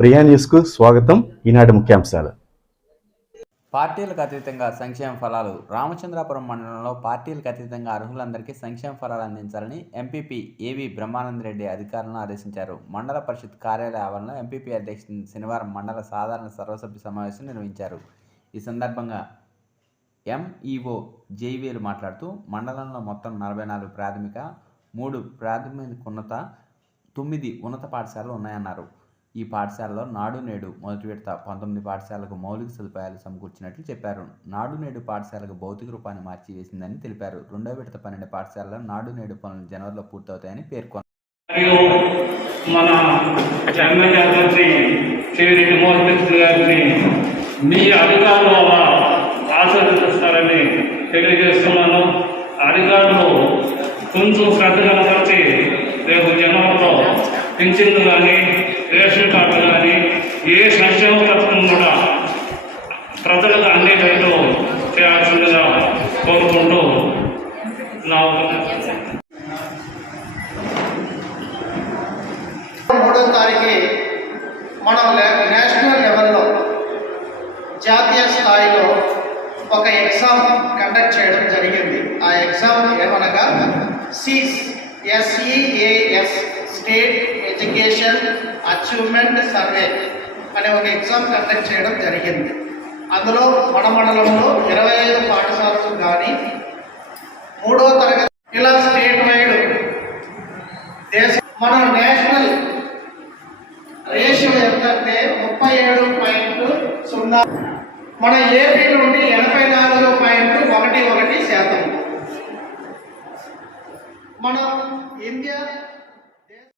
ప్రియా న్యూస్కు స్వాగతం. ఈనాటి ముఖ్యాంశాలు. పార్టీలకు అతీతంగా సంక్షేమ ఫలాలు రామచంద్రాపురం మండలంలో పార్టీలకు అతీతంగా అర్హులందరికీ సంక్షేమ ఫలాలు అందించాలని ఎంపీపీ ఏవి బ్రహ్మానందరెడ్డి అధికారులను ఆదేశించారు. మండల పరిషత్ కార్యాలయ ఆవరణలో ఎంపీపీ అధ్యక్షుడు శనివారం మండల సాధారణ సర్వసభ్య సమావేశం నిర్వహించారు. ఈ సందర్భంగా ఎంఈఓ జైవేలు మాట్లాడుతూ మండలంలో మొత్తం నలభై నాలుగు ప్రాథమిక మూడు ప్రాథమికోన్నత తొమ్మిది ఉన్నత పాఠశాలలు ఉన్నాయన్నారు. ఈ పాఠశాలలో నాడు నేడు మొదటి విడత పంతొమ్మిది పాఠశాలకు మౌలిక సదుపాయాలు సమకూర్చినట్లు చెప్పారు. నాడు నేడు పాఠశాలకు భౌతిక రూపాన్ని మార్చి వేసిందని తెలిపారు. రెండో విడత పన్నెండు పాఠశాలలో నాడు నేడు పనులు జనవరిలో పూర్తవుతాయని పేర్కొన్నారు. మరియు మన గారిని మీ అధికారులు ఆశీర్వదిస్తారని తెలియజేస్తున్నాను. అధికారులు కొంచెం శ్రద్ధ కనపరిచి రేపు జనవరిలో పింఛన్లు కానీ ఏ సంక్షేమ పథకం కూడా ప్రజలకు అందేటట్టు చేయాల్సిందిగా కోరుకుంటూ నా మూడో తారీఖు మనం నేషనల్ లెవెల్లో జాతీయ స్థాయిలో ఒక ఎగ్జామ్ కండక్ట్ చేయడం జరిగింది. ఆ ఎగ్జామ్ ఏమనగా sys SEAS state education achievement survey. అనే ఒక ఎగ్జామ్ కండక్ట్ చేయడం జరిగింది. అందులో మన మండలంలో ఇరవై ఐదు పాఠశాలలు కానీ మూడో తరగతి ఇలా స్టేట్ వైడ్ దేశ మన నేషనల్ రేషియో ఎంతంటే ముప్పై ఏడు పాయింట్ సున్నా. మన ఏపీ నుండి ఎనభై నాలుగు పాయింట్ ఒకటి ఒకటి శాతం. మనం ఇండియా